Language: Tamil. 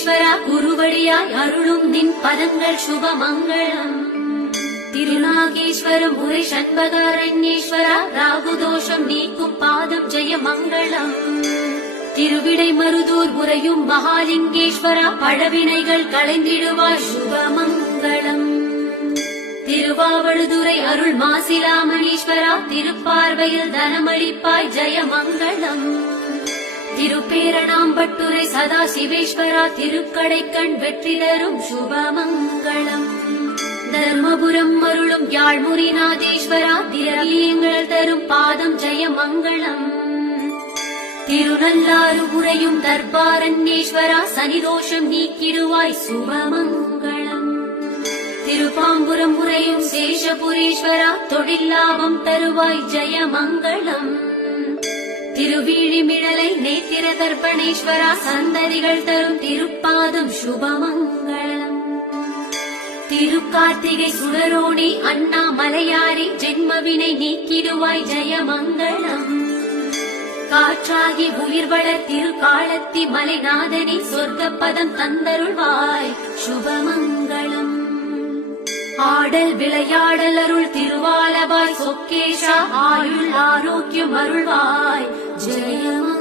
திருநாகேஸ்வரா குருவடியாய் அருளும் நின் பதங்கள் சுபமங்களம். திருநாகேஸ்வரம் உரை சண்பகாரண்யேஸ்வரா ராகுதோஷம் நீக்கும் பாதம் ஜெயமங்களம். திருவிடை மருதூர் உரையும் மகாலிங்கேஸ்வரா பழவினைகள் களைந்திடுவாய் சுபமங்களம். திருவாவடுதுறை அருள் மாசிலாமணீஸ்வரா திருப்பார்வையில் தனமளிப்பாய் ஜெயமங்களம். திருப்பேரணாம்பட்டுரை சதா சிவேஸ்வரா திருக்கடைக்கண் வெற்றி தரும் சுபமங்களம். தர்மபுரம் அருளும் யாழ்முறிநாதேஸ்வரா திரவியங்கள் தரும் பாதம் ஜெயமங்களம். திருநள்ளாறு உரையும் தர்பாரண்யேஸ்வரா சனிதோஷம் நீக்கிடுவாய் சுபமங்களம். திருப்பாம்புரம் உரையும் சேஷபுரீஸ்வரா தொழில் லாபம் தருவாய் ஜெயமங்களம். திருவீழிமிழலை நேத்திர தர்ப்பணேஸ்வரா சந்ததிகள் தரும் திருப்பாதம் சுபமங்களம். திருக்கார்த்திகை சுடரோணி அண்ணாமலையாரி ஜென்மவினை நீக்கிடுவாய் ஜெயமங்களம். காற்றாகி உயிர் வளர் திருக்காலத்தி மலைநாதனி சொர்க்கப்பதம் தந்தருள்வாய் சுபமங்களம். ஆடல் விளையாடல் அருள் திருவாலவாய் சொக்கேஷா ஆயுள் ஆரோக்கியம் அருள்வாய் ஜெயமங்களம்.